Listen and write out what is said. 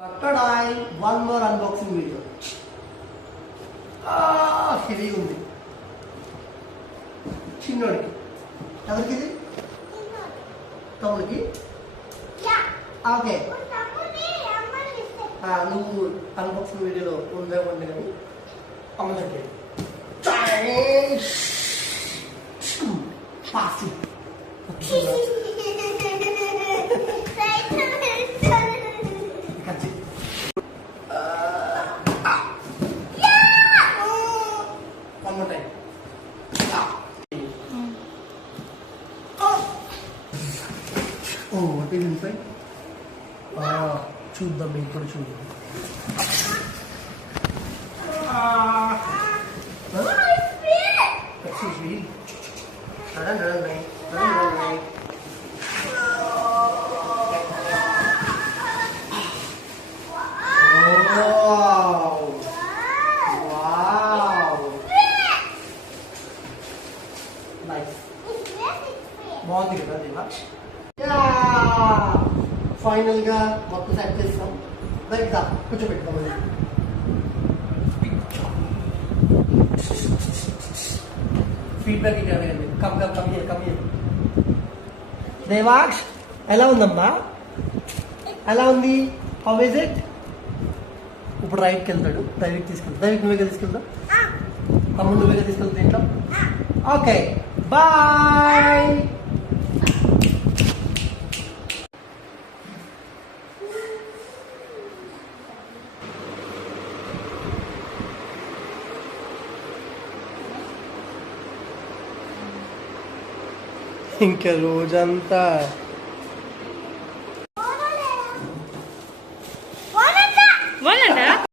Tadai! One more unboxing video. Heavy ఉంది చిన్నోడికి ఎవరికి ఇది తమ్ముడికి ఓకే నువ్వు అన్బాక్సింగ్ వీడియోలో ఉండే కానీ అమ్మ దగ్గర పాసి Oh, what is inside? చూద్దాం ఇప్పుడు చూద్దాం. Excuse me. Run. Wow. Nice. బాగుంది కదా దేవా? ఫైనల్ గా మొత్తం సెట్ చేస్తాం. దా కూర్చోబెట్టుకోమని ఫీడ్బ్యాక్ ఇక్కడ కమ్ దేవాక్ష్ ఎలా ఉందమ్మా? ఎలా ఉంది? How is it? ఇప్పుడు రైట్కి వెళ్తాడు. దైవిక్ తీసుకెళ్తా. దైవిక్ నువ్వేగా తీసుకెళ్తా? తమ్ముడు నువ్వేగా తీసుకెళ్తా ఇంట్లో? Okay bye. ఇంకా రోజంతా